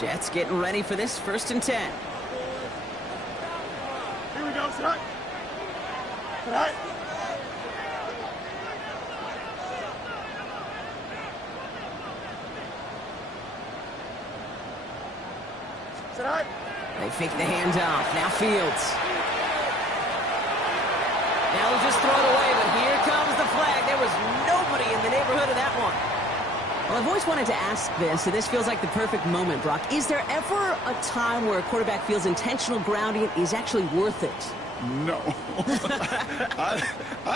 Jets getting ready for this 1st and 10. Here we go, set. Set. Set. They fake the handoff. Now Fields. Now he'll just throw it away, but here comes the flag. There was nobody in the neighborhood of that one. Well, I've always wanted to ask this, and this feels like the perfect moment, Brock. Is there ever a time where a quarterback feels intentional grounding is actually worth it? No. I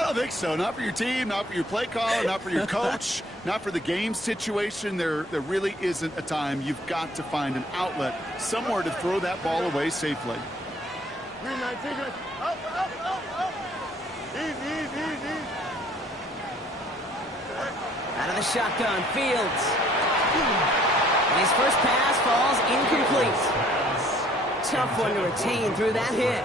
don't think so. Not for your team, not for your play caller, not for your coach, not for the game situation. There really isn't a time. You've got to find an outlet, somewhere to throw that ball away safely. Green line, take it. Up, up, up, up. Easy. Out of the shotgun, Fields. And his first pass falls incomplete. Tough one to retain through that hit.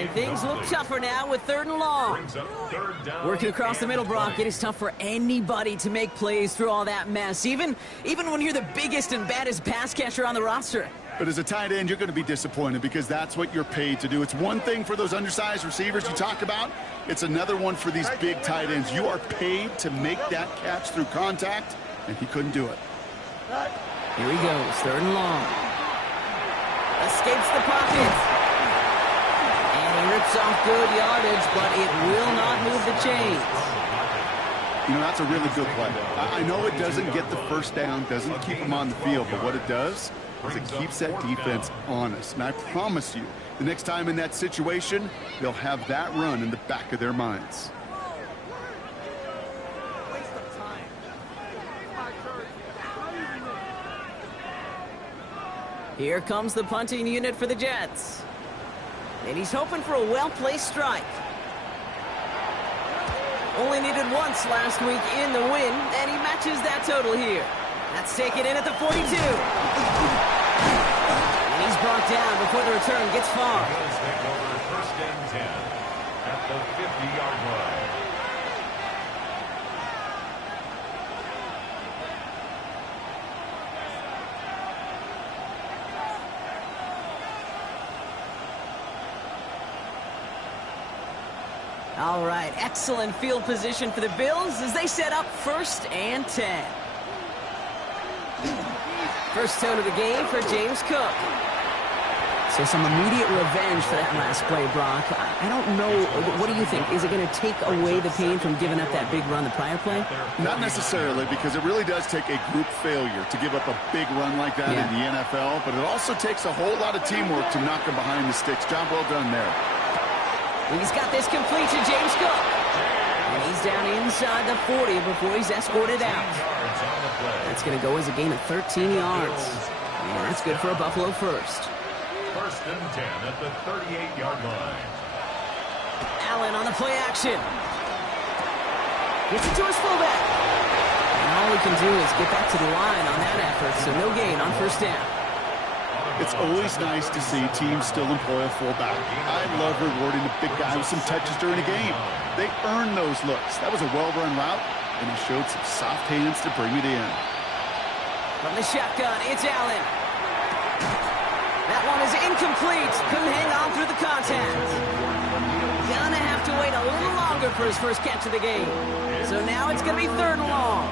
And things look tougher now with 3rd and long. Working across the middle, Brock, it is tough for anybody to make plays through all that mess, even when you're the biggest and baddest pass catcher on the roster. But as a tight end, you're going to be disappointed because that's what you're paid to do. It's one thing for those undersized receivers you talk about. It's another one for these big tight ends. You are paid to make that catch through contact, and he couldn't do it. Here he goes, 3rd and long. Escapes the pocket. And he rips off good yardage, but it will not move the chains. You know, that's a really good play. I know it doesn't get the first down, doesn't keep him on the field, but what it does is it keeps that defense honest. And I promise you, the next time in that situation, they'll have that run in the back of their minds. Here comes the punting unit for the Jets. And he's hoping for a well-placed strike. Only needed once last week in the win, and he matches that total here. That's taken in at the 42. And he's brought down before the return gets far. Take over 1st and 10 at the 50-yard line. All right, excellent field position for the Bills as they set up 1st and 10. First tone of the game for James Cook. So some immediate revenge for that last play, Brock. I don't know. What do you think? Is it going to take away the pain from giving up that big run the prior play? Not necessarily, because it really does take a group failure to give up a big run like that in the NFL, but it also takes a whole lot of teamwork to knock him behind the sticks. Job well done there. He's got this complete to James Cook. And he's down inside the 40 before he's escorted out. That's going to go as a gain of 13 yards. And that's good for a Buffalo first. 1st and 10 at the 38-yard line. Allen on the play action. Gets it to his fullback. And all he can do is get back to the line on that effort, so no gain on 1st down. It's always nice to see teams still employ a fullback. I love rewarding the big guy with some touches during a game. They earn those looks. That was a well-run route, and he showed some soft hands to bring it in. From the shotgun, it's Allen. That one is incomplete. Couldn't hang on through the contact. Gonna have to wait a little longer for his first catch of the game. So now it's going to be 3rd and long.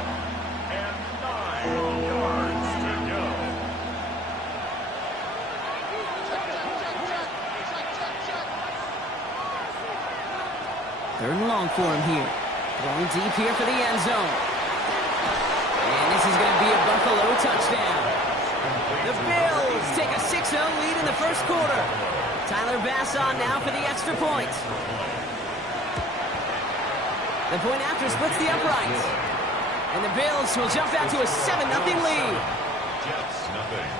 And 9 yards to go. 3rd and long for him here. Going deep here for the end zone. And this is going to be a Buffalo touchdown. The Bills take a 6-0 lead in the 1st quarter. Tyler Bass on now for the extra point. The point after splits the uprights. And the Bills will jump out to a 7-0 lead. Jets nothing.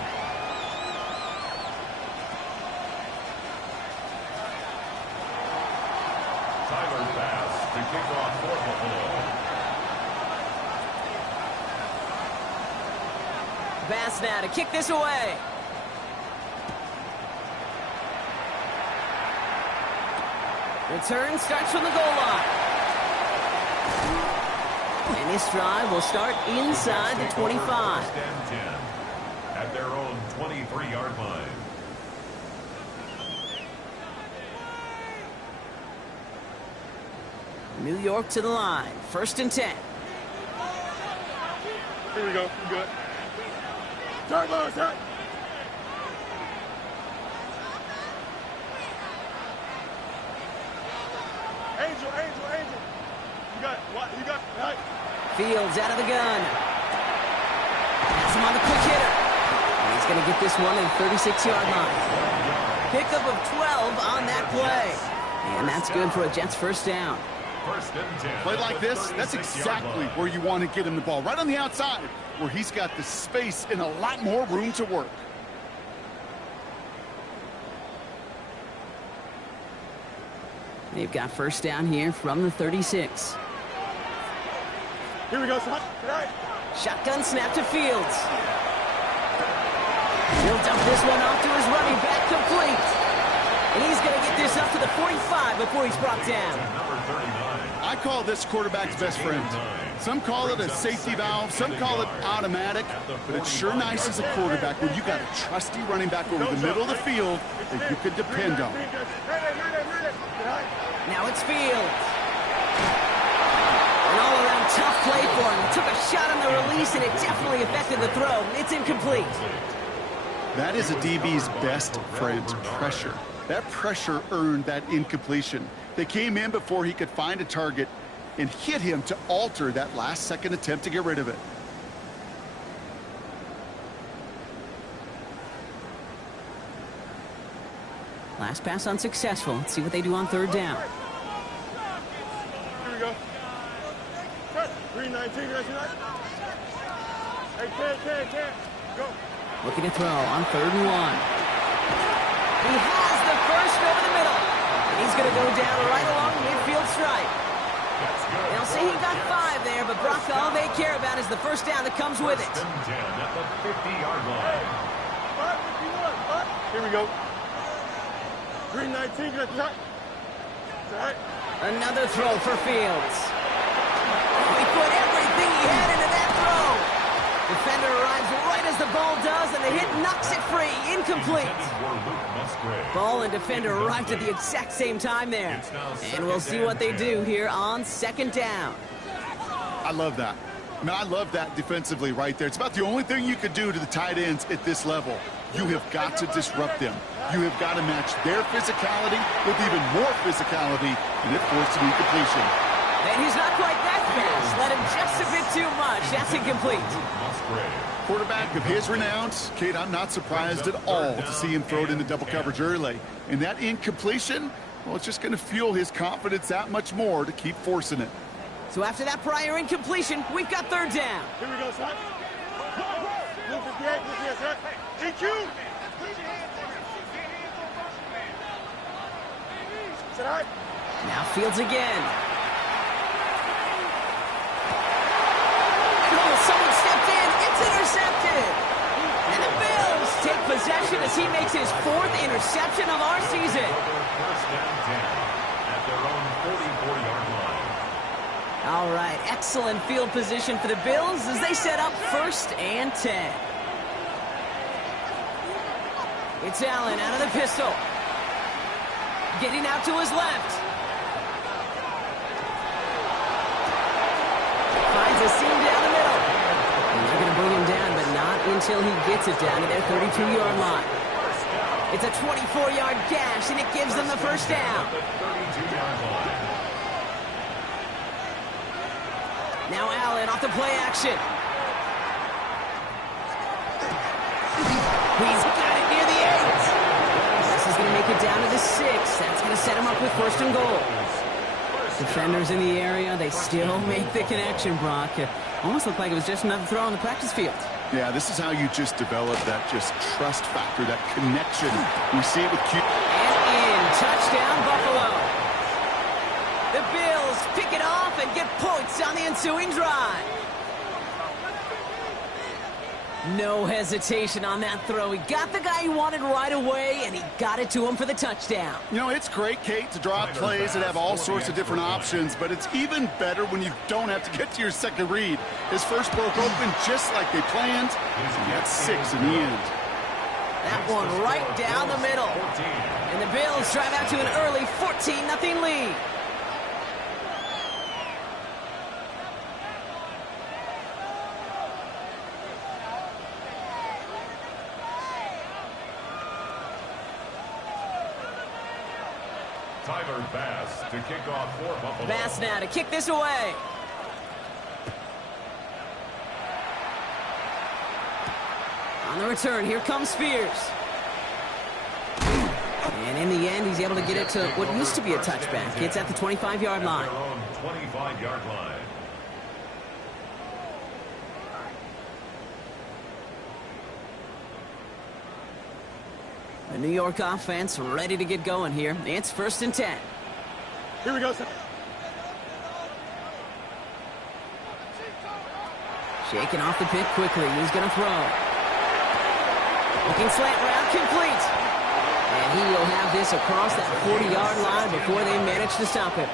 Tyler Bass to kick off for Buffalo. Bass now to kick this away. Return starts from the goal line. And this drive will start inside the 25. at their own 23-yard line. New York to the line. 1st and 10. Here we go. You good. Turn, Lewis, turn. Angel. You got what? You got right. Fields out of the gun. Has him on the quick hitter. And he's going to get this one at the 36-yard line. Pickup of 12 on that play. And that's good for a Jets 1st down. 1st and 10. Play like this, that's exactly where you want to get him the ball. Right on the outside, where he's got the space and a lot more room to work. They've got 1st down here from the 36. Here we go, son. Right. Shotgun snap to Fields. He'll dump this one off to his running back, complete. And he's going to get this up to the 45 before he's brought down. Number 39. I call this quarterback's best friend. Some call it a safety valve, some call it automatic, but it's sure nice as a quarterback when you got a trusty running back over the middle of the field that you can depend on. Now it's Fields. An all-around tough play for him. He took a shot on the release, and it definitely affected the throw. It's incomplete. That is a DB's best friend, pressure. That pressure earned that incompletion. They came in before he could find a target and hit him to alter that last-second attempt to get rid of it. Last pass unsuccessful. Let's see what they do on 3rd down. Here we go. 319, Hey, can't. Go. Looking to throw on 3rd and 1. He has the first over the middle. And he's going to go down right along the midfield stripe. They'll say he got 5 there, but Brock, all they care about is the 1st down that comes with it. 1st and 10 at the 50-yard line. 551. Here we go. 319, that's right. Right. Another throw for Fields. He put everything he had into that throw. Defender arrives right as the ball does, and the hit knocks it free. Incomplete. Ball and defender arrived at the exact same time there. And we'll see what they do here on 2nd down. I love that. I mean, I love that defensively right there. It's about the only thing you could do to the tight ends at this level. You have got to disrupt them. You have got to match their physicality with even more physicality, and it forced an incompletion. And he's not quite that fast. Let him just a bit too much. That's incomplete. Quarterback of his renown, Kate, I'm not surprised at all to see him throw it into double coverage early. And that incompletion, well, it's just going to fuel his confidence that much more to keep forcing it. So after that prior incompletion, we've got 3rd down. Here we go, son. Move 58, son. GQ. Sit out. Now Fields again. Someone stepped in. It's intercepted. And the Bills take possession as he makes his 4th interception of our season. 1st and 10 at their own 44-yard line. All right, excellent field position for the Bills as they set up 1st and 10. It's Allen out of the pistol. Getting out to his left. Finds a seam down the middle. And they're going to bring him down, but not until he gets it down to their 32-yard line. It's a 24-yard gash, and it gives them the 1st down. Now Allen off the play action. He's got it near the 8. This is going to make it down to the 6. That's going to set him up with 1st and goal. Defenders in the area, they still make the connection, Brock. It almost looked like it was just another throw on the practice field. Yeah, this is how you just develop that just trust factor, that connection. We see it with Q. And in, touchdown Buffalo. The Bills pick it off and get points on the ensuing drive. No hesitation on that throw. He got the guy he wanted right away, and he got it to him for the touchdown. You know, it's great, Kate, to draw up plays that have all sorts of different options, but it's even better when you don't have to get to your second read. His first broke open just like they planned, and that's 6 in the end. That one right down the middle. And the Bills drive out to an early 14-0 lead. Tyler Bass to kick off for Buffalo. Bass now to kick this away. On the return, here comes Spears. And in the end, he's able to get it to what used to be a touchback. It's at the 25-yard line. 25-yard line. The New York offense ready to get going here. It's 1st and 10. Here we go, sir. Shaking off the pick quickly. He's going to throw. Looking slant route, complete. And he will have this across that 40-yard line before they manage to stop him.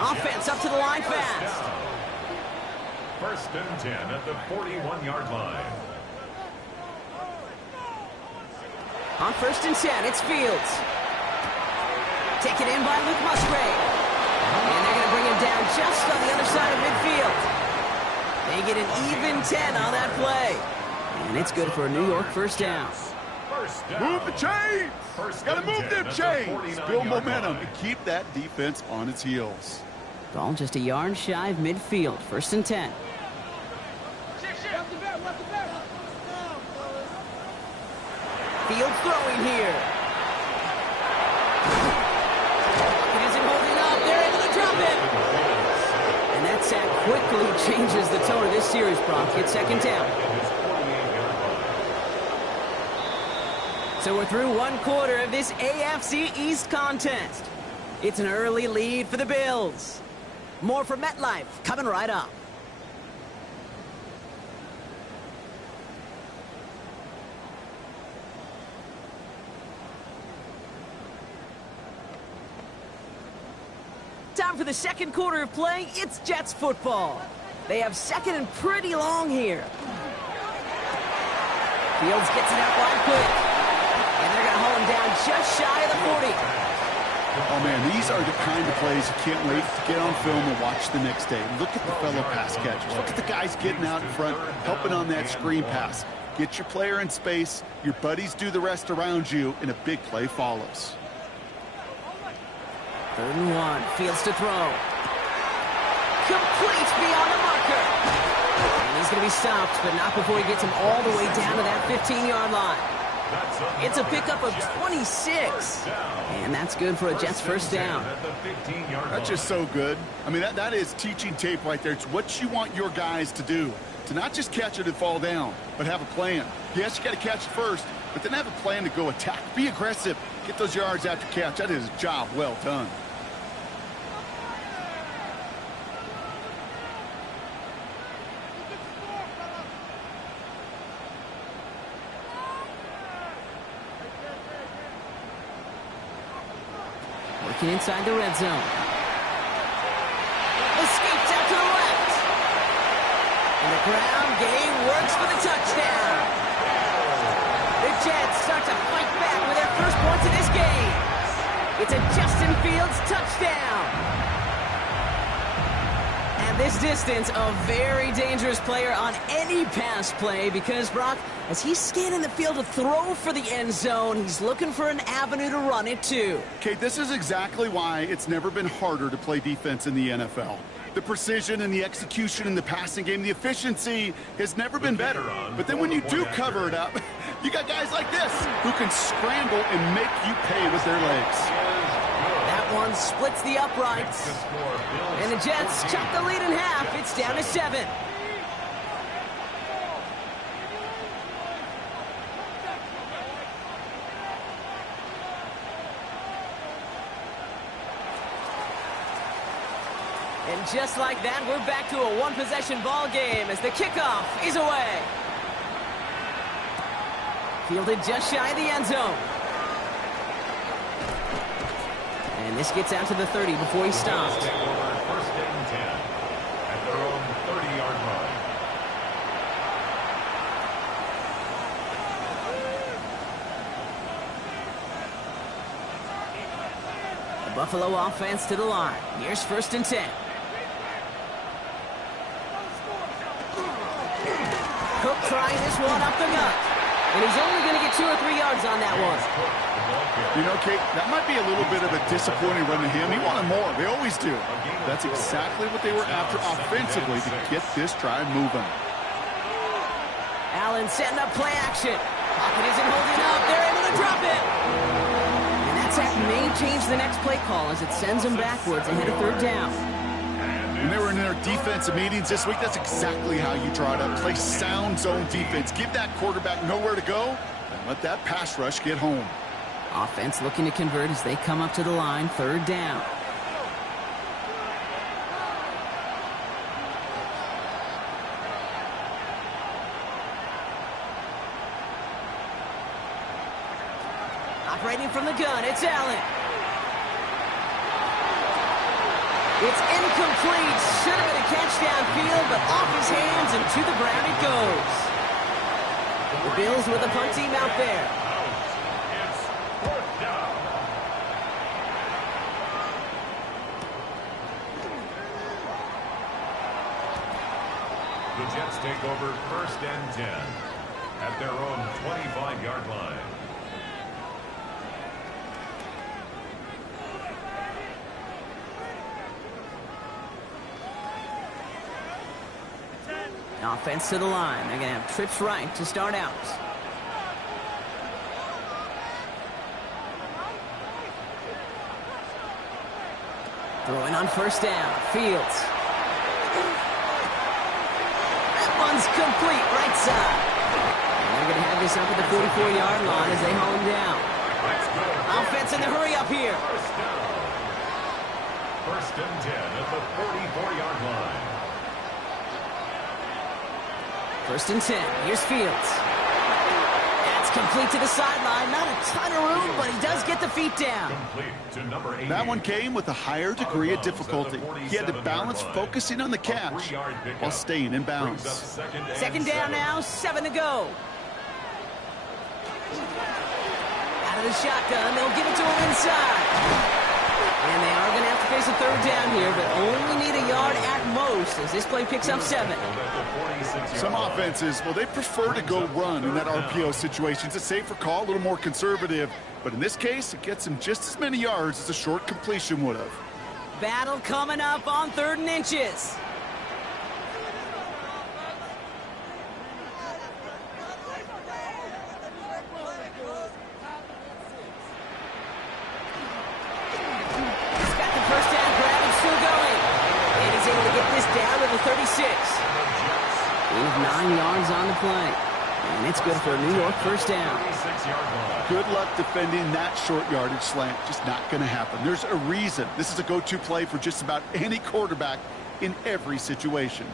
Offense up to the line fast. 1st and 10 at the 41-yard line. On 1st and 10, it's Fields. Taken in by Luke Musgrave. And they're going to bring him down just on the other side of midfield. They get an even 10 on that play. And it's good for a New York first down. Move the chains! Got to move them chains! Build momentum and keep that defense on its heels. Ball just a yard shy of midfield. 1st and 10. Fields throwing here. It isn't holding up. They're able to drop it. And that sack quickly changes the tone of this series, Brock. It's 2nd down. So we're through 1 quarter of this AFC East contest. It's an early lead for the Bills. More from MetLife coming right up. Time for the 2nd quarter of play. It's Jets football. They have 2nd and pretty long here. Fields gets it out wide quick. And they're going to hold him down just shy of the 40. Oh, man, these are the kind of plays you can't wait to get on film and watch the next day. Look at the fellow pass catchers. Look at the guys getting out in front, helping on that screen pass. Get your player in space, your buddies do the rest around you, and a big play follows. 3rd and 1. Fields to throw. Complete beyond the marker. And he's going to be stopped, but not before he gets him all the way down to that 15-yard line. It's a pickup of 26. And that's good for a Jets first down. That's just so good. I mean, that is teaching tape right there. It's what you want your guys to do. To not just catch it and fall down, but have a plan. Yes, you got to catch it first, but then have a plan to go attack. Be aggressive. Get those yards after catch. That is a job well done. Working inside the red zone. Escapes out to the left. And the ground game works for the touchdown. The Jets start to fight back with their first points of this game. It's a Justin Fields touchdown. And this distance, a very dangerous player on any pass play because, Brock, as he's scanning the field to throw for the end zone, he's looking for an avenue to run it to. Kate, this is exactly why it's never been harder to play defense in the NFL. The precision and the execution in the passing game, the efficiency has never been better. But then when you do cover it up, you got guys like this who can scramble and make you pay with their legs. That one splits the uprights. And the Jets chop the lead in half. It's down to 7. And just like that, we're back to a one-possession ball game as the kickoff is away. Fielded just shy of the end zone. And this gets out to the 30 before he stops. Take over first and 10 at their own 30-yard line. The Buffalo offense to the line. Here's first and 10. Cook trying this one up the gut. And he's only going to get 2 or 3 yards on that one. You know, Kate, that might be a little bit of a disappointing run to him. He wanted more. They always do. That's exactly what they were after offensively to get this drive moving. Allen setting up play action. Pocket isn't holding up. They're able to drop it. And that sack may change the next play call as it sends them backwards ahead of third down. When they were in their defensive meetings this week, that's exactly how you draw it up. Play sound zone defense. Give that quarterback nowhere to go and let that pass rush get home. Offense looking to convert as they come up to the line, third down. Operating from the gun, it's Allen. It's incomplete. Should have been a catch downfield, but off his hands and to the ground it goes. The Bills with the punt team out there. It's fourth down. The Jets take over first and 10 at their own 25-yard line. Offense to the line. They're going to have trips right to start out. Throwing on first down. Fields. That one's complete right side. And they're going to have this up at the 44-yard line as they haul him down. Offense in the hurry up here. First and 10 at the 44-yard line. First and 10. Here's Fields. That's complete to the sideline. Not a ton of room, but he does get the feet down. Complete to number 80. That one came with a higher degree of difficulty. He had to balance focusing on the catch while staying in bounds. Second down now, 7 to go. Out of the shotgun, they'll give it to him inside. And they are going to have to face a third down here, but only need a yard at most as this play picks up 7. Some offenses, well, they prefer to go run in that RPO situation. It's a safer call, a little more conservative. But in this case, it gets him just as many yards as a short completion would have. Battle coming up on 3rd and inches. He's got the first down grab and still going. And he's able to get this down to the 36. Gain of 9 yards on the play. And it's good for a New York first down. Good luck defending that short yardage slant. Just not going to happen. There's a reason. This is a go-to play for just about any quarterback in every situation.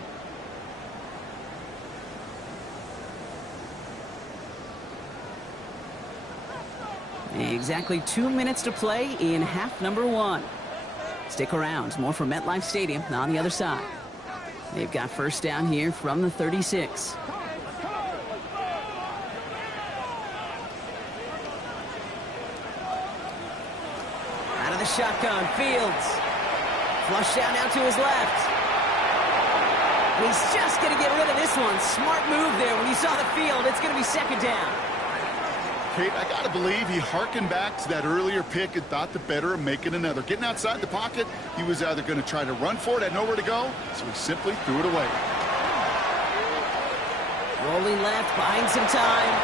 Exactly 2 minutes to play in half number 1. Stick around. More from MetLife Stadium on the other side. They've got first down here from the 36. Out of the shotgun, Fields. Flush down now to his left. And he's just going to get rid of this one. Smart move there when he saw the field. It's going to be second down. Kate, I got to believe he harkened back to that earlier pick and thought the better of making another. Getting outside the pocket, he was either going to try to run for it, had nowhere to go, so he simply threw it away. Rolling left, buying some time.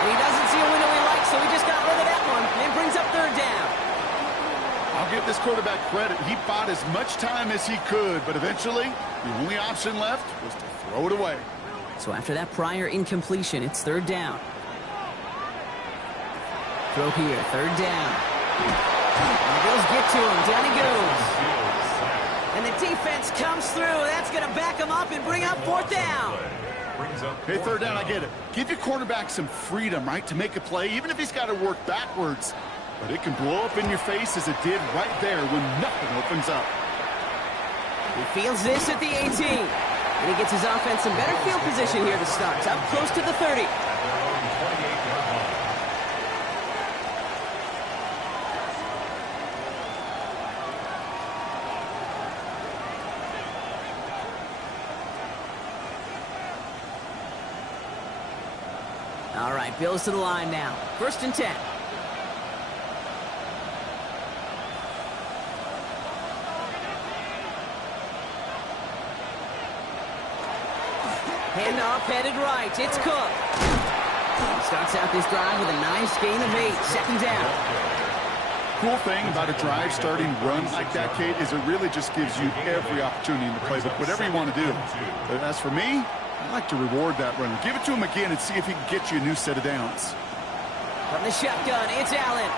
And he doesn't see a window he likes, so he just got rid of that one and brings up third down. I'll give this quarterback credit. He bought as much time as he could, but eventually the only option left was to throw it away. So after that prior incompletion, it's third down. Throw here, third down. And the Bills get to him. Down he goes. And the defense comes through. That's going to back him up and bring up fourth down. brings up Hey, third down, I get it. Give your quarterback some freedom, right, to make a play, even if he's got to work backwards. But it can blow up in your face as it did right there when nothing opens up. He fields this at the 18. And he gets his offense in better field position here to start. Up close to the 30. All right, Bills to the line now. 1st and 10. Handoff headed right. It's Cook. Starts out this drive with a nice gain of 8. 2nd down. Cool thing about a drive starting run like that, Kate, is it really just gives you every opportunity in the playbook, whatever you want to do. But as for me, I like to reward that runner. Give it to him again and see if he can get you a new set of downs. From the shotgun, it's Allen.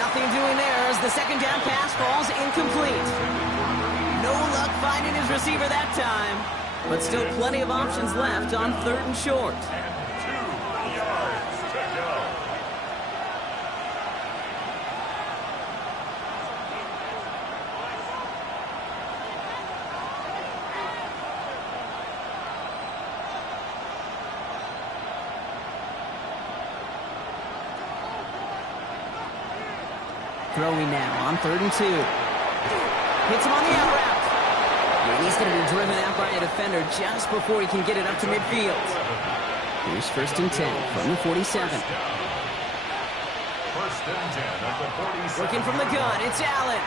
Nothing doing there as the 2nd down pass falls incomplete. No luck finding his receiver that time. But still plenty of options left on 3rd and short. And 2 yards to go. Throwing now on 3rd and 2. Hits him on the out route. And he's going to be driven out by a defender just before he can get it up to midfield. Here's 1st and 10 from the 47. 1st and 10 at the 47. Looking from the gun, it's Allen.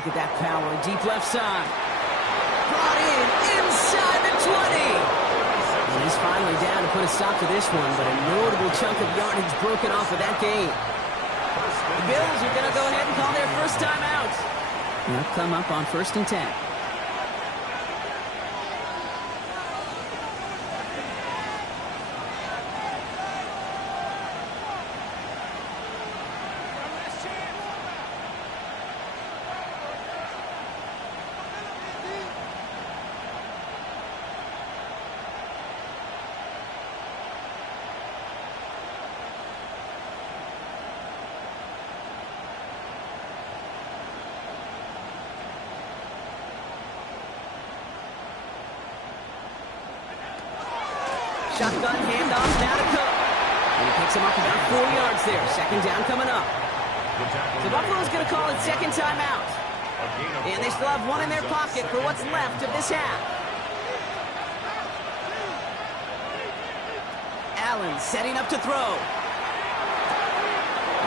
Look at that power, deep left side. Brought in, inside the 20. And he's finally down to put a stop to this one, but a notable chunk of yardage broken off of that game. The Bills are going to go ahead and call their first time out. They'll come up on 1st and 10. Shotgun handoff now to Cook. And he picks him up about 4 yards there. 2nd down coming up. So Buffalo's going to call it 2nd timeout. And they still have one in their pocket for what's left of this half. Allen setting up to throw.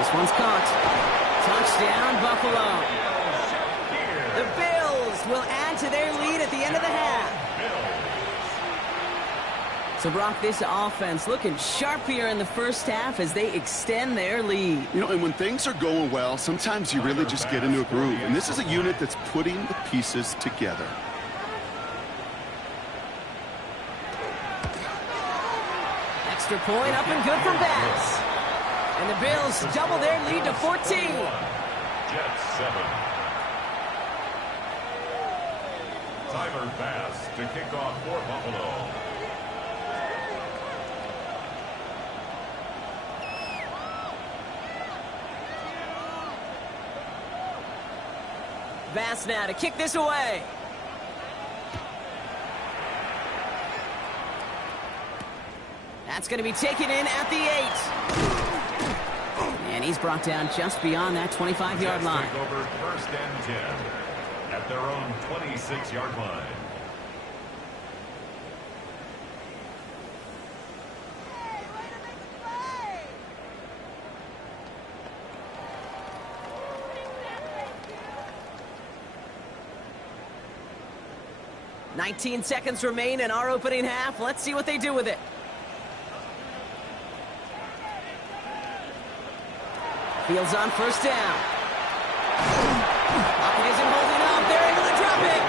This one's caught. Touchdown, Buffalo. The Bills will add to their lead at the end of the half. So, Brock, this offense looking sharp here in the first half as they extend their lead. You know, and when things are going well, sometimes you really just get into a groove. And this is a unit that's putting the pieces together. Extra point up and good for Bass. And the Bills double their lead to 14. Jets 7. Tyler Bass to kick off for Buffalo. Bass now to kick this away. That's going to be taken in at the 8. And he's brought down just beyond that 25-yard line. Take over 1st and 10 at their own 26-yard line. "19 seconds remain in our opening half. Let's see what they do with it." Fields on 1st down. Pocket isn't holding up. They're able to drop it.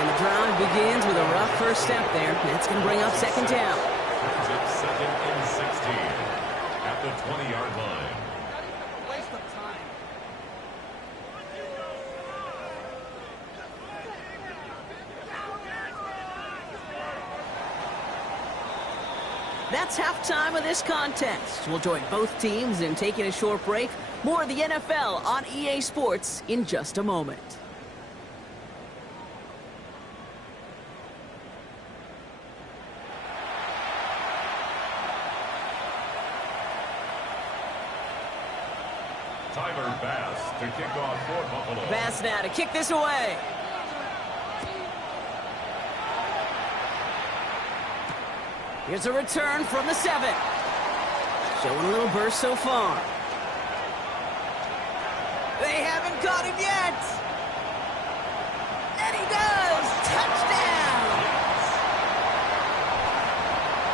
And the drive begins with a rough first step there. That's going to bring up 2nd down. Brings up 2nd and 16 at the 20-yard line. Waste of time. That's halftime of this contest. We'll join both teams in taking a short break. More of the NFL on EA Sports in just a moment. Tyler Bass to kick off for Buffalo. Bass now to kick this away. Here's a return from the 7. Showing a little burst so far. They haven't got him yet. And he does. Touchdown.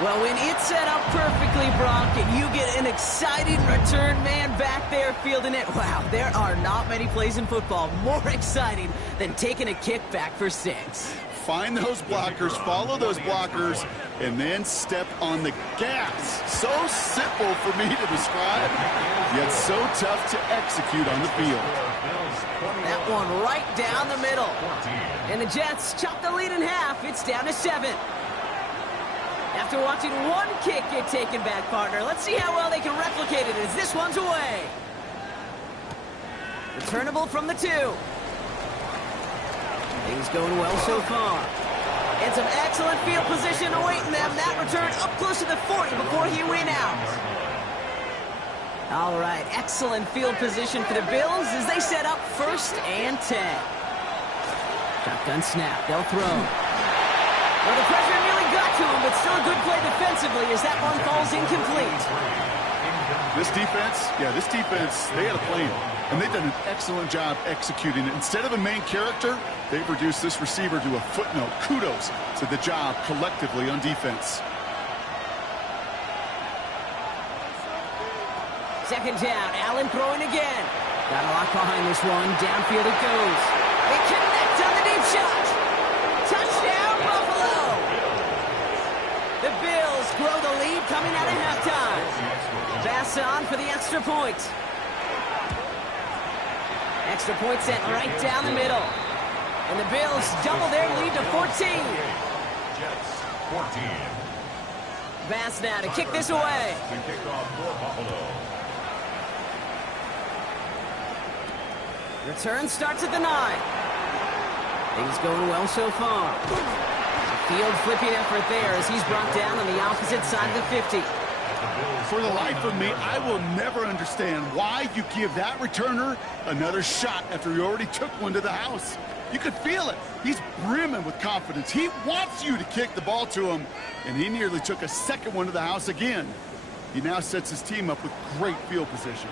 Well, when it's set up perfectly, Brock, and you get an exciting return man back there fielding it, wow, there are not many plays in football more exciting than taking a kick back for 6. Find those blockers, follow those blockers, and then step on the gas. So simple for me to describe, yet so tough to execute on the field. That one right down the middle. And the Jets chop the lead in half. It's down to 7. After watching one kick get taken back, partner, let's see how well they can replicate it as this one's away. Returnable from the 2. Things going well so far. And some excellent field position awaiting them. That return up close to the 40 before he went out. All right, excellent field position for the Bills as they set up 1st and 10. Shotgun snap, they'll throw. Well, the pressure nearly got to him, but still a good play defensively as that one falls incomplete. This defense, they had a plan, and they've done an excellent job executing it. Instead of a main character, they've reduced this receiver to a footnote. Kudos to the job collectively on defense. 2nd down, Allen throwing again. Got a lock behind this one. Downfield it goes. They connect on the deep shot. Touchdown, Buffalo. The Bills grow the lead coming out of halftime. Bass on for the extra point. Extra point sent right down the middle. And the Bills double their lead to 14. Jets 14. Bass now to kick this away. To kick off for Buffalo. Return starts at the 9. Things going well so far. Field flipping effort there as he's brought down on the opposite side of the 50. For the life of me, I will never understand why you give that returner another shot after he already took one to the house. You could feel it. He's brimming with confidence. He wants you to kick the ball to him, and he nearly took a second one to the house again. He now sets his team up with great field position.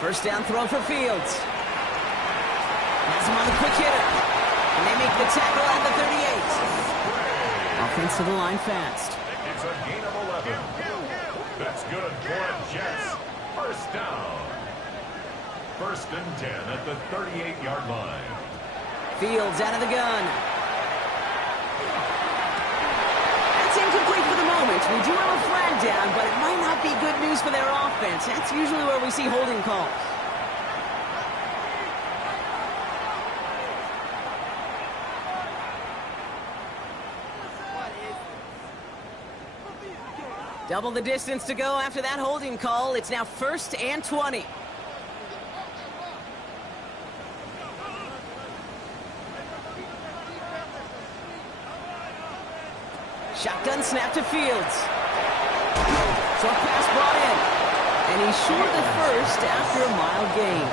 First down throw for Fields. Has him on the quick hitter. And they make the tackle at the 38. Offense to the line fast. It's a gain of 11. That's good for Jets. First down. 1st and 10 at the 38-yard line. Fields out of the gun. That's incomplete for the moment. We do have a flag down, but it might not be good news for their offense. That's usually where we see holding calls. Double the distance to go after that holding call. It's now 1st and 20. Shotgun snap to Fields. Short pass brought in. And he's short of 1st after a mile gain.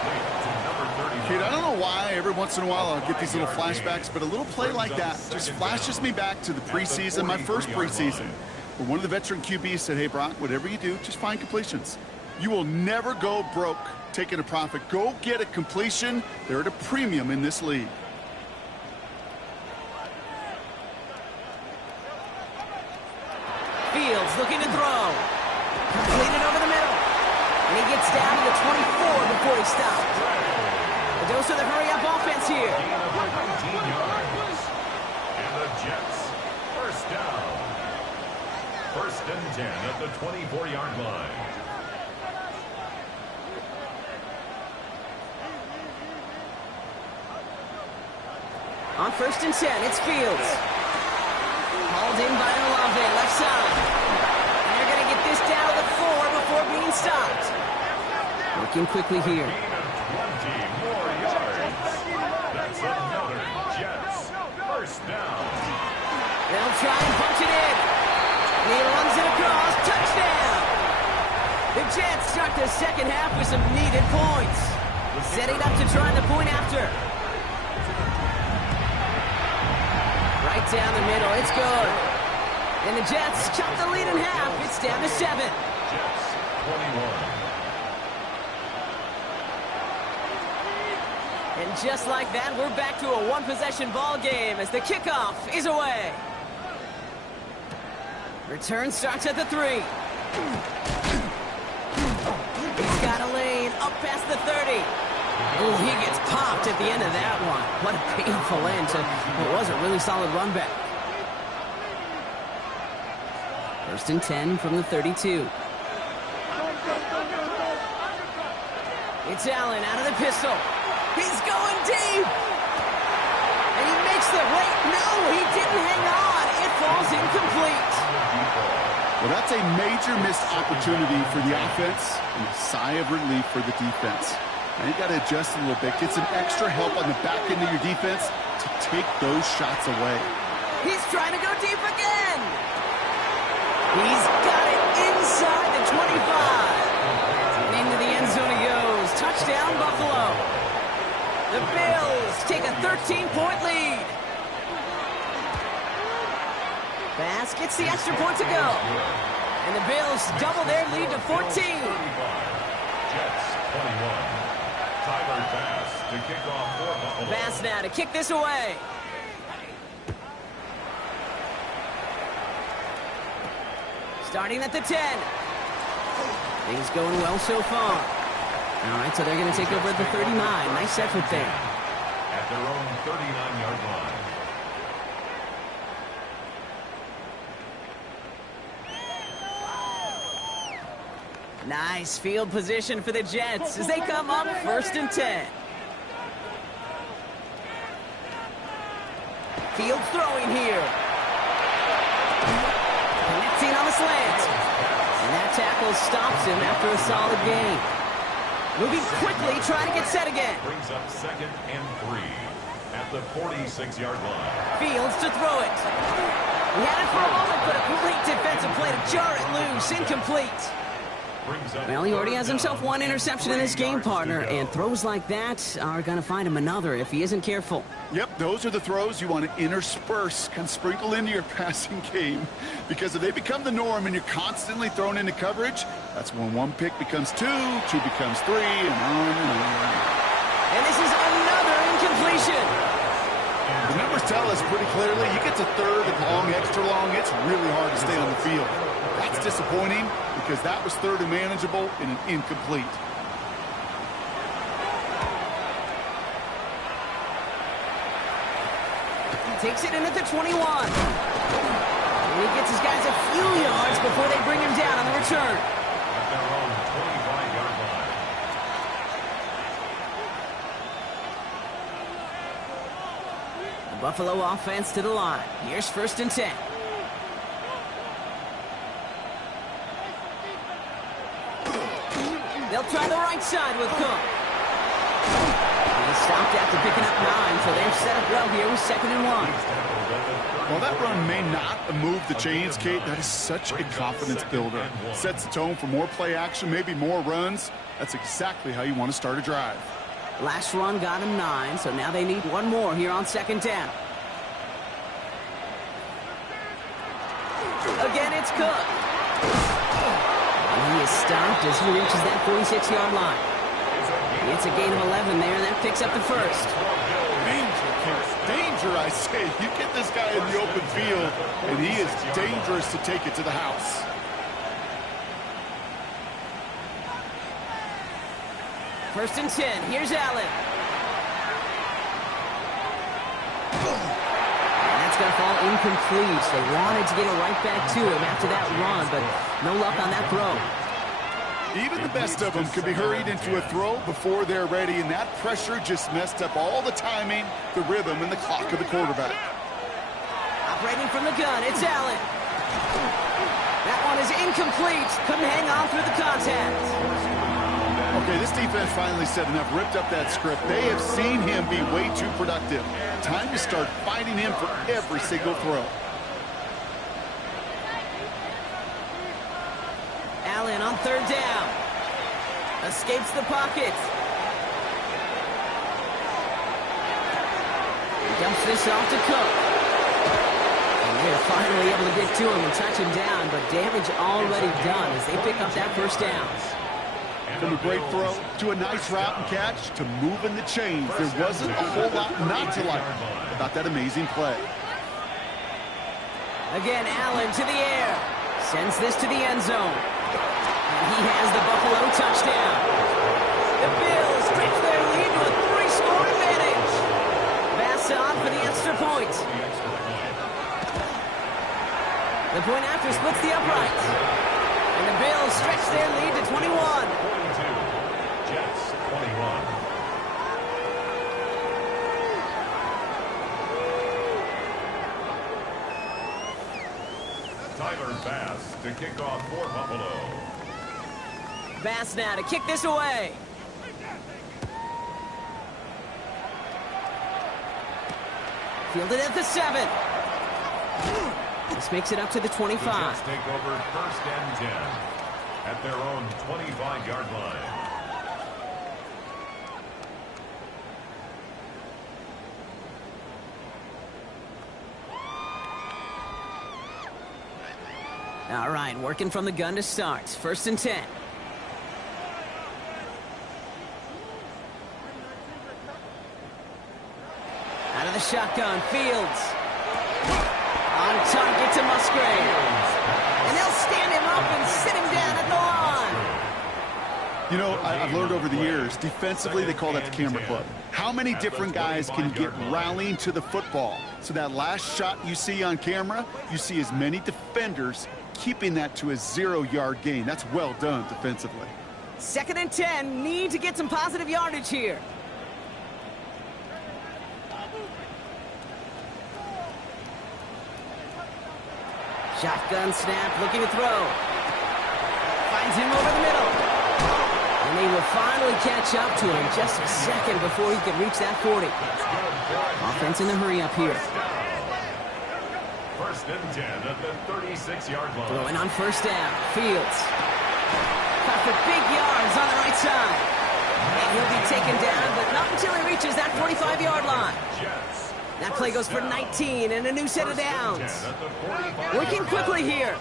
Kate, I don't know why every once in a while I'll get these little flashbacks, but a little play like that just flashes me back to the preseason, my first preseason, where one of the veteran QBs said, hey, Brock, whatever you do, just find completions. You will never go broke taking a profit. Go get a completion. They're at a premium in this league. Fields looking to throw. Completed over the middle. And he gets down to the 24 before he stops. A dose of the hurry-up offense here. Gain of 19 yards. And the Jets, first down. 1st and 10 at the 24-yard line. On 1st and 10, it's Fields. Hauled in by Olave, left side. And they're going to get this down to the 4 before being stopped. Working quickly here. 20 more yards. That's another Jets first down. They'll try and punch it in. He runs it across. Touchdown! The Jets start the second half with some needed points. Setting up to try the point after. Right down the middle. It's good. And the Jets cut the lead in half. It's down to 7. Jets 21. And just like that, we're back to a one-possession ball game as the kickoff is away. Return starts at the 3. He's got a lane up past the 30. Oh, he gets popped at the end of that one. What a painful end to what was a really solid run back. 1st and 10 from the 32. It's Allen out of the pistol. He's going deep. And he makes the wait. No, he didn't hang on. It falls incomplete. Well, that's a major missed opportunity for the offense and a sigh of relief for the defense. Now you got to adjust a little bit, get some extra help on the back end of your defense to take those shots away. He's trying to go deep again. He's got it inside the 25. Into the end zone he goes. Touchdown, Buffalo. The Bills take a 13-point lead. Bass gets the extra point to go. And the Bills double their lead to 14. Jets 21. Tyler Bass to kick off for Buffalo. Bass now to kick this away. Starting at the 10. Things going well so far. All right, so they're going to take over at the 39. Nice effort there. At their own 39-yard line. Nice field position for the Jets as they come up 1st and 10. Field throwing here. Connecting on the slant. And that tackle stops him after a solid gain. Moving quickly, trying to get set again. Brings up 2nd and 3 at the 46-yard line. Fields to throw it. He had it for a moment, but a great defensive play to jar it loose. Incomplete. Well, he already has himself one interception in this game, partner, and throws like that are going to find him another if he isn't careful. Yep, those are the throws you want to intersperse, kind of sprinkle into your passing game, because if they become the norm and you're constantly thrown into coverage, that's when one pick becomes 2, 2 becomes 3, and on and on. And this is another incompletion. The numbers tell us pretty clearly, you get to 3rd and long, extra long, it's really hard to stay on the field. That's disappointing because that was 3rd and manageable and an incomplete. Takes it in at the 21. And he gets his guys a few yards before they bring him down on the return. At their own 25-yard line. The Buffalo offense to the line. Here's 1st and 10. They'll try the right side with Cook. He stopped after picking up 9, so they're set up well here with 2nd and 1. While that run may not move the chains, Kate, that is such a confidence builder. Sets the tone for more play action, maybe more runs. That's exactly how you want to start a drive. Last run got him 9, so now they need one more here on 2nd down. Again, it's Cook. And he is stopped as he reaches that 46-yard line. It's a gain of 11 there, and that picks up the 1st. Danger, Kate. Danger, I say. You get this guy in the open field, and he is dangerous to take it to the house. First and 10. Here's Allen. And that's going to fall incomplete. They wanted to get it right back to him after that run, but no luck on that throw. Even the best of them can be hurried into a throw before they're ready, and that pressure just messed up all the timing, the rhythm, and the clock of the quarterback. Operating from the gun, it's Allen. That one is incomplete. Couldn't hang on through the contact. Okay, this defense finally said enough, ripped up that script. They have seen him be way too productive. Time to start fighting him for every single throw. Allen on third down. Escapes the pocket. Dumps this off to Cook. And they're finally able to get to him and touch him down, but damage already done as they pick up that first down. From a great throw to a nice route and catch to moving the chains, there wasn't a whole lot not to like about that amazing play. Again, Allen to the air. Sends this to the end zone. And he has the Buffalo touchdown. The Bills stretch their lead to a 3-score advantage. Bass on for the extra point. The point after splits the uprights. And the Bills stretch their lead to 21. 42. Jets 21. Tyler Bass to kick off for Buffalo. Bass now to kick this away. Fielded at the 7. This makes it up to the 25. The Jets take over first and 10 at their own 25-yard line. All right, working from the gun to start. First and 10. Out of the shotgun, Fields. On target to Musgrave. And they'll stand him up and sit him down at the line. You know, I've learned over the years, defensively, they call that the camera club. How many different guys can get rallying to the football? So that last shot you see on camera, you see as many defenders keeping that to a 0-yard gain. That's well done defensively. Second and 10, need to get some positive yardage here. Shotgun snap, looking to throw. Finds him over the middle. And they will finally catch up to him just a second before he can reach that 40. Offense in the hurry up here. First and 10 at the 36-yard line. Throwing on first down. Fields. Caught for big yards on the right side. And he'll be taken down, but not until he reaches that 45-yard line. Jets. That play goes for 19 and a new set of downs. Working quickly here.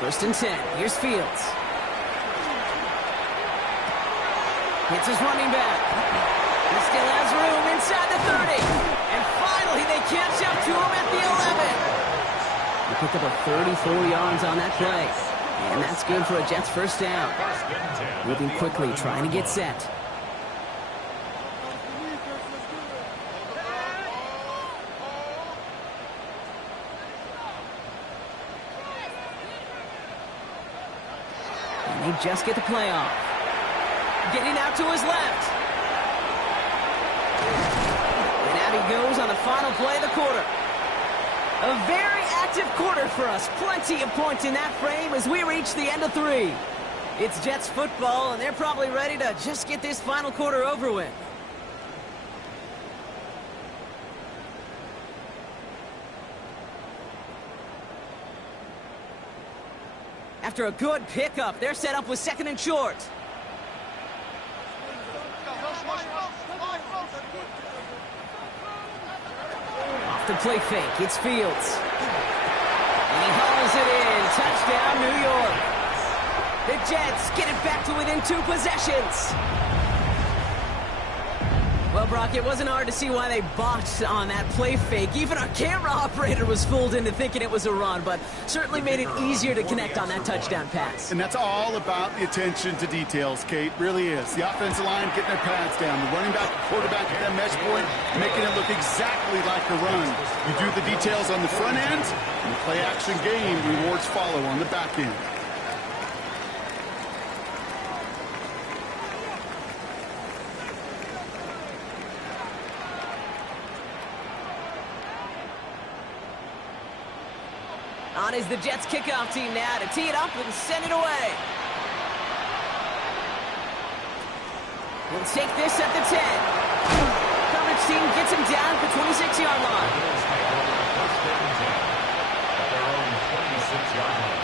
First and 10. Here's Fields. Hits his running back. He still has room inside the 30. And finally, they catch up to him at the 11. He picked up a 34 yards on that play. And that's good for a Jets first down. Moving quickly, trying to get set. And they just get the play off. Getting out to his left. And out he goes on the final play of the quarter. A very active quarter for us. Plenty of points in that frame as we reach the end of 3. It's Jets football, and they're probably ready to just get this final quarter over with. After a good pickup, they're set up with second and short. Off the play fake, it's Fields. And he hauls it in. Touchdown, New York. The Jets get it back to within 2 possessions. Well, Brock, it wasn't hard to see why they botched on that play fake. Even our camera operator was fooled into thinking it was a run, but certainly made it easier to connect on that touchdown pass. And that's all about the attention to details, Kate. Really is. The offensive line getting their pads down. The running back, the quarterback at that mesh point, making it look exactly like a run. You do the details on the front end, and the play-action game rewards follow on the back end. On is the Jets kickoff team now to tee it up and send it away. He'll take this at the 10. Coverage team gets him down at the 26-yard line. First and 10 at their own 26-yard line.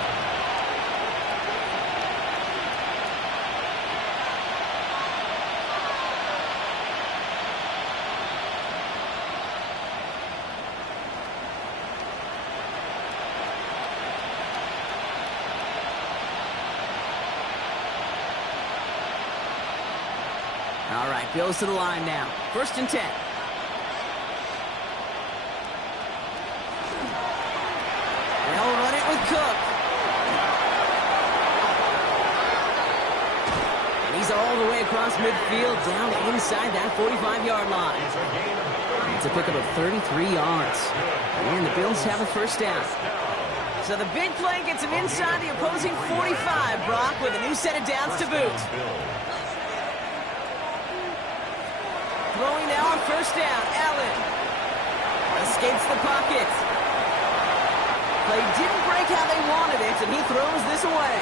All right, Bills to the line now. First and 10. They'll run it with Cook. And he's all the way across midfield, down inside that 45-yard line. It's a pickup of 33 yards. And the Bills have a first down. So the big play gets him inside the opposing 45, Brock, with a new set of downs to boot. Throwing now on first down, Allen. Escapes the pocket. Play didn't break how they wanted it, and he throws this away.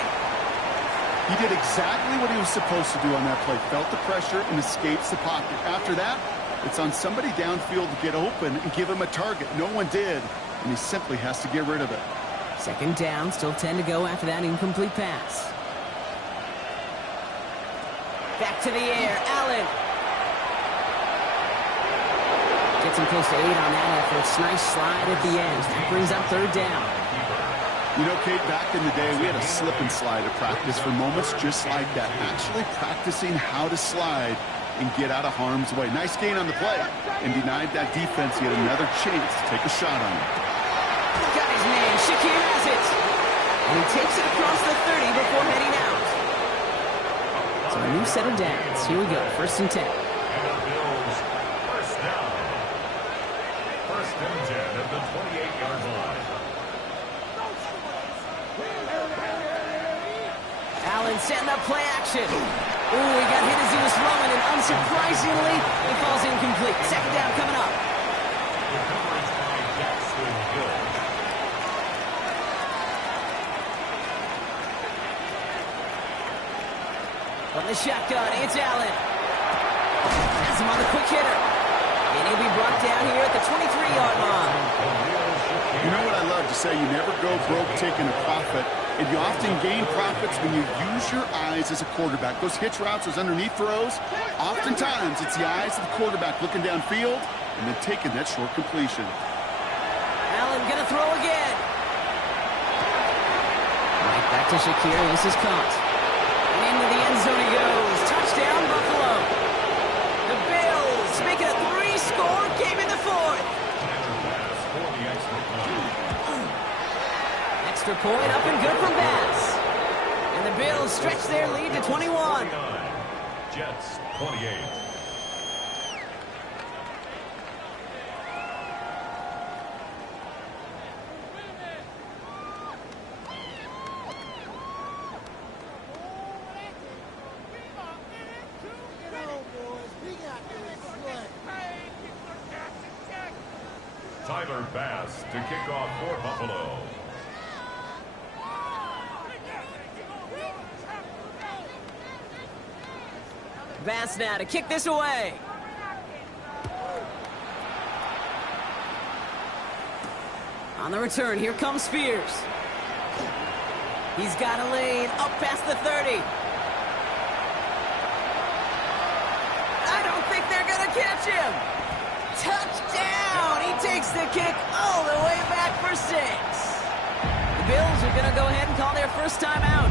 He did exactly what he was supposed to do on that play. Felt the pressure and escapes the pocket. After that, it's on somebody downfield to get open and give him a target. No one did, and he simply has to get rid of it. Second down, still 10 to go after that incomplete pass. Back to the air, Allen. Gets him close to 8 on that effort. Nice slide at the end. That brings up third down. You know, Kate, back in the day, we had a slip and slide at practice for moments just like that. Actually practicing how to slide and get out of harm's way. Nice gain on the play, and denied that defense yet another chance to take a shot on him. Got his man. Shakir has it. And he takes it across the 30 before heading out. So a new set of downs. Here we go. First and 10. At the 28-yard line. Allen setting up play action. Ooh, he got hit as he was throwing, and unsurprisingly, it falls incomplete. Second down coming up. The coverage by Jackson Hill. From the shotgun, it's Allen. Has him on the quick hitter. And he'll be brought down here at the 23-yard line. You know what I love to say? You never go broke taking a profit, and you often gain profits when you use your eyes as a quarterback. Those hitch routes, those underneath throws, oftentimes it's the eyes of the quarterback looking downfield and then taking that short completion. Allen gonna throw again. Right back to Shakir. This is caught. And into the end zone he goes. Touchdown, Buffalo. The Bills make it a 3-score game in the fourth. Extra point up and good from Bass. And the Bills stretch their lead to 21. Jets 28. Tyler Bass to kick off for Buffalo. Bass now to kick this away. On the return, here comes Spears. He's got a lane up past the 30. I don't think they're going to catch him. Touchdown! He takes the kick all the way back for 6. The Bills are going to go ahead and call their first time out.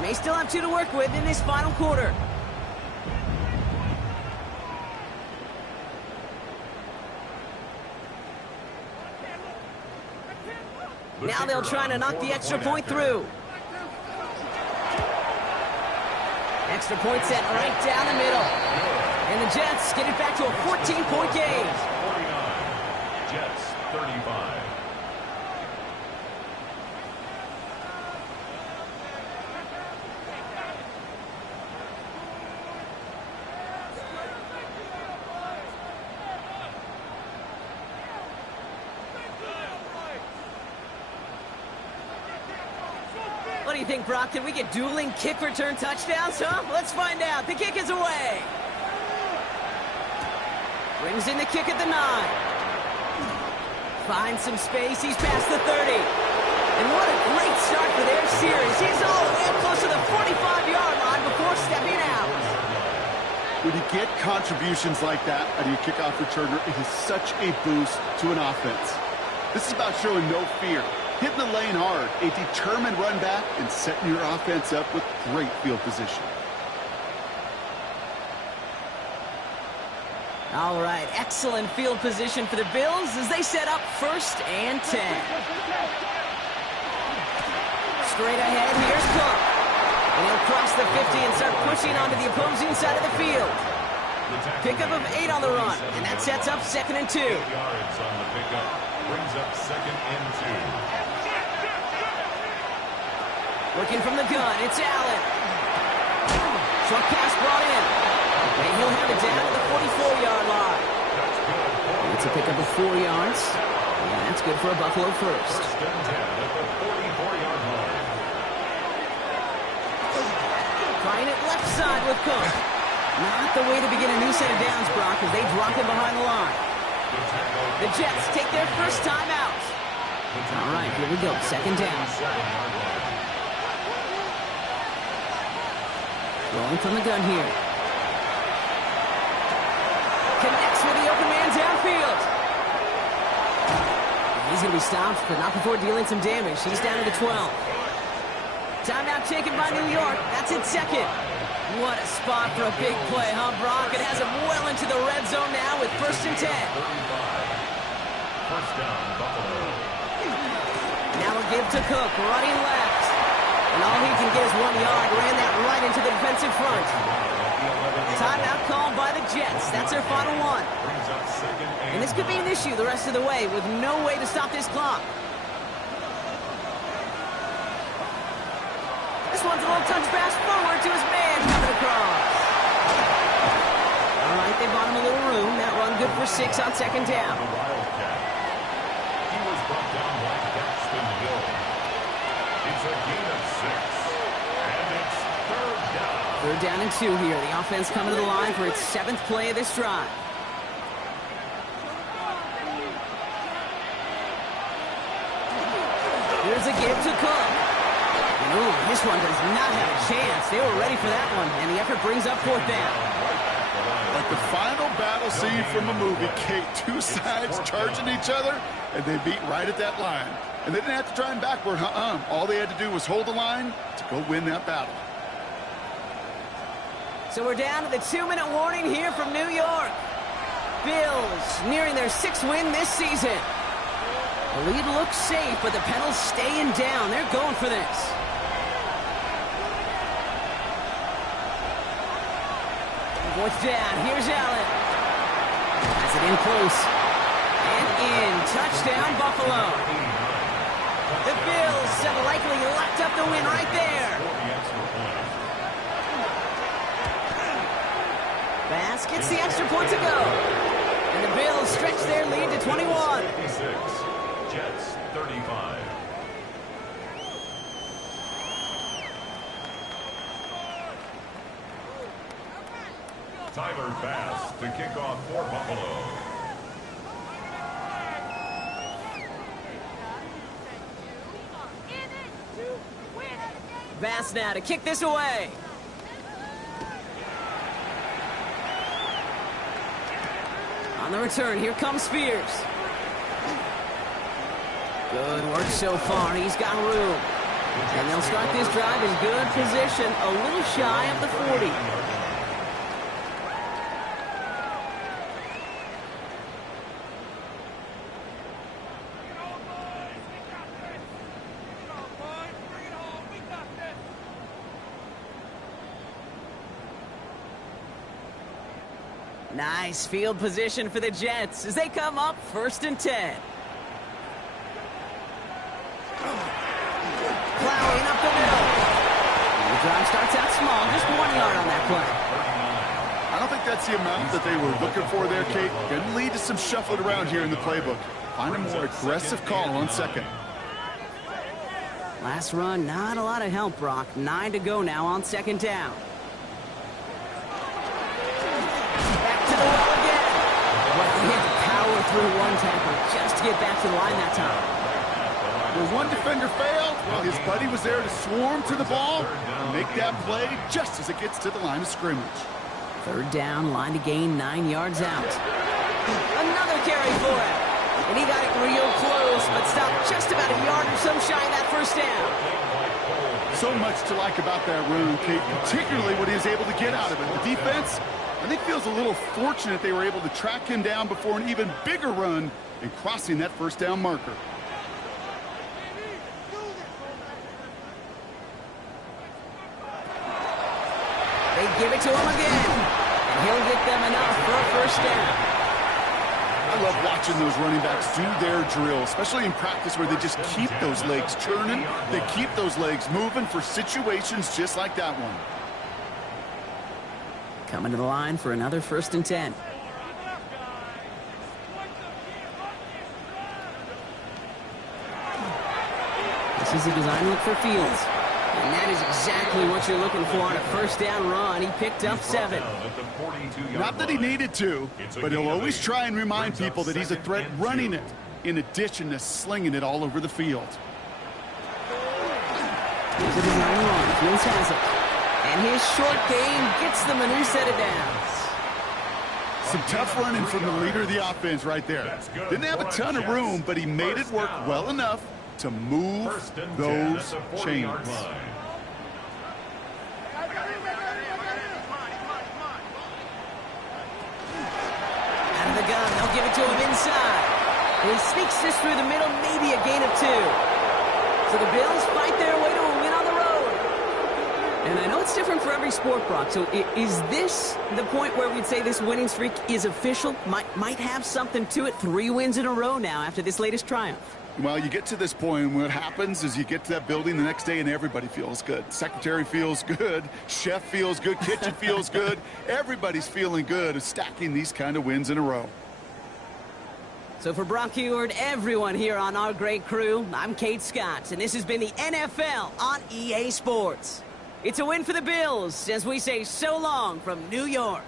May still have 2 to work with in this final quarter. Now they'll try to knock the extra point through. Extra point set right down the middle. And the Jets get it back to a 14-point game. 49. Jets 35. What do you think, Brock? Can we get dueling kick return touchdowns, huh? Let's find out. The kick is away. Brings in the kick at the 9. Finds some space. He's past the 30. And what a great start for their series. He's all the way up close to the 45-yard line before stepping out. When you get contributions like that out of your kickoff returner, it is such a boost to an offense. This is about showing no fear, hitting the lane hard, a determined run back, and setting your offense up with great field position. All right, excellent field position for the Bills as they set up 1st and 10. Straight ahead, here's Cook. And he'll cross the 50 and start pushing onto the opposing side of the field. Pickup of 8 on the run, and that sets up 2nd and 2. 8 yards on the pickup. Brings up 2nd and 2. Working from the gun, it's Allen. Short pass brought in. And he'll have it down to the 44-yard line. It's a pickup of 4 yards. And that's good for a Buffalo first. 1st and 10 at the 44-yard line. Trying it left side with Cook. Not the way to begin a new set of downs, Brock, as they drop him behind the line. The Jets take their first time out. All right, here we go. 2nd down. Rolling from the gun here. Connects with the open man downfield. He's going to be stopped, but not before dealing some damage. He's down to the 12. Timeout taken by New York. That's in 2nd. What a spot for a big play, huh, Brock? It has him well into the red zone now with 1st and 10. 1st down, Buffalo. Now a give to Cook, running left. And all he can get is 1 yard. Ran that right into the defensive front. Timeout called by the Jets. That's their final one. Brings up 2nd And this could be an issue the rest of the way with no way to stop this clock. This one's a little touch pass forward to his man coming across. All right, they bought him a little room. That run good for 6 on 2nd down. The Wildcat. He was brought down by Daxton Hill. It's a gain of 6. And it's 3rd down. 3rd down and 2 here. The offense coming to the line for its 7th play of this drive. Here's a give to Cook. And ooh, this one does not have a chance. They were ready for that one, and the effort brings up 4th down. Like the final battle scene from a movie, Kate, 2 sides charging each other, and they beat right at that line. And they didn't have to try and backward, All they had to do was hold the line to go win that battle. So we're down to the 2-minute warning here from New York. Bills nearing their 6th win this season. The lead looks safe, but the Penals staying down. They're going for this. Fourth down. Here's Allen. Has it in close. And in. Touchdown, Buffalo. The Bills have likely locked up the win right there. Bass gets the extra point to go. And the Bills stretch their lead to 21. 56. Jets 35. Tyler Bass to kick off for Buffalo. Bass now to kick this away. On the return, here comes Spears. Good work so far. He's got room. And they'll start this drive in good position, a little shy of the 40. Nice field position for the Jets as they come up 1st and 10. Plowing up the middle. The drive starts out small, just 1 yard on that play. I don't think that's the amount that they were looking for there, Kate. Going to lead to some shuffling around here in the playbook. Find a more aggressive call on 2nd. Last run, not a lot of help, Brock. 9 to go now on 2nd down. Back to the well again. But he had to power through 1 tackle just to get back to the line that time. Where one defender failed, well, his buddy was there to swarm to the ball and make that play just as it gets to the line of scrimmage. 3rd down, line to gain 9 yards out. Another carry for him. And he got it real close, but stopped just about a yard or so shy of that 1st down. So much to like about that run, Kate, particularly what he was able to get out of it. The defense, I think, feels a little fortunate they were able to track him down before an even bigger run and crossing that 1st down marker. They give it to him again, and he'll get them enough for a 1st down. I love watching those running backs do their drill, especially in practice where they just keep those legs turning. They keep those legs moving for situations just like that one. Coming to the line for another 1st and 10. This is a design look for Fields. And that is exactly what you're looking for on a 1st down run. He picked up 7. Not that he needed to, but he'll always try and remind people that he's a threat running it, in addition to slinging it all over the field. Here's a design run. Fields has it. And his short game gets them a new set of downs. Some tough running from the leader of the offense right there. Didn't have a ton of room, but he made it work well enough to move those chains. Out of the gun, they'll give it to him inside. And he sneaks this through the middle, maybe a gain of 2. So the Bills fight their way to a win on the road. And I know it's different for every sport, Brock. So is this the point where we'd say this winning streak is official? Might have something to it. 3 wins in a row now after this latest triumph. Well, you get to this point, and what happens is you get to that building the next day, and everybody feels good. Secretary feels good. Chef feels good. Kitchen feels good. Everybody's feeling good of stacking these kind of wins in a row. So for Brock Huard, everyone here on our great crew, I'm Kate Scott, and this has been the NFL on EA Sports. It's a win for the Bills as we say so long from New York.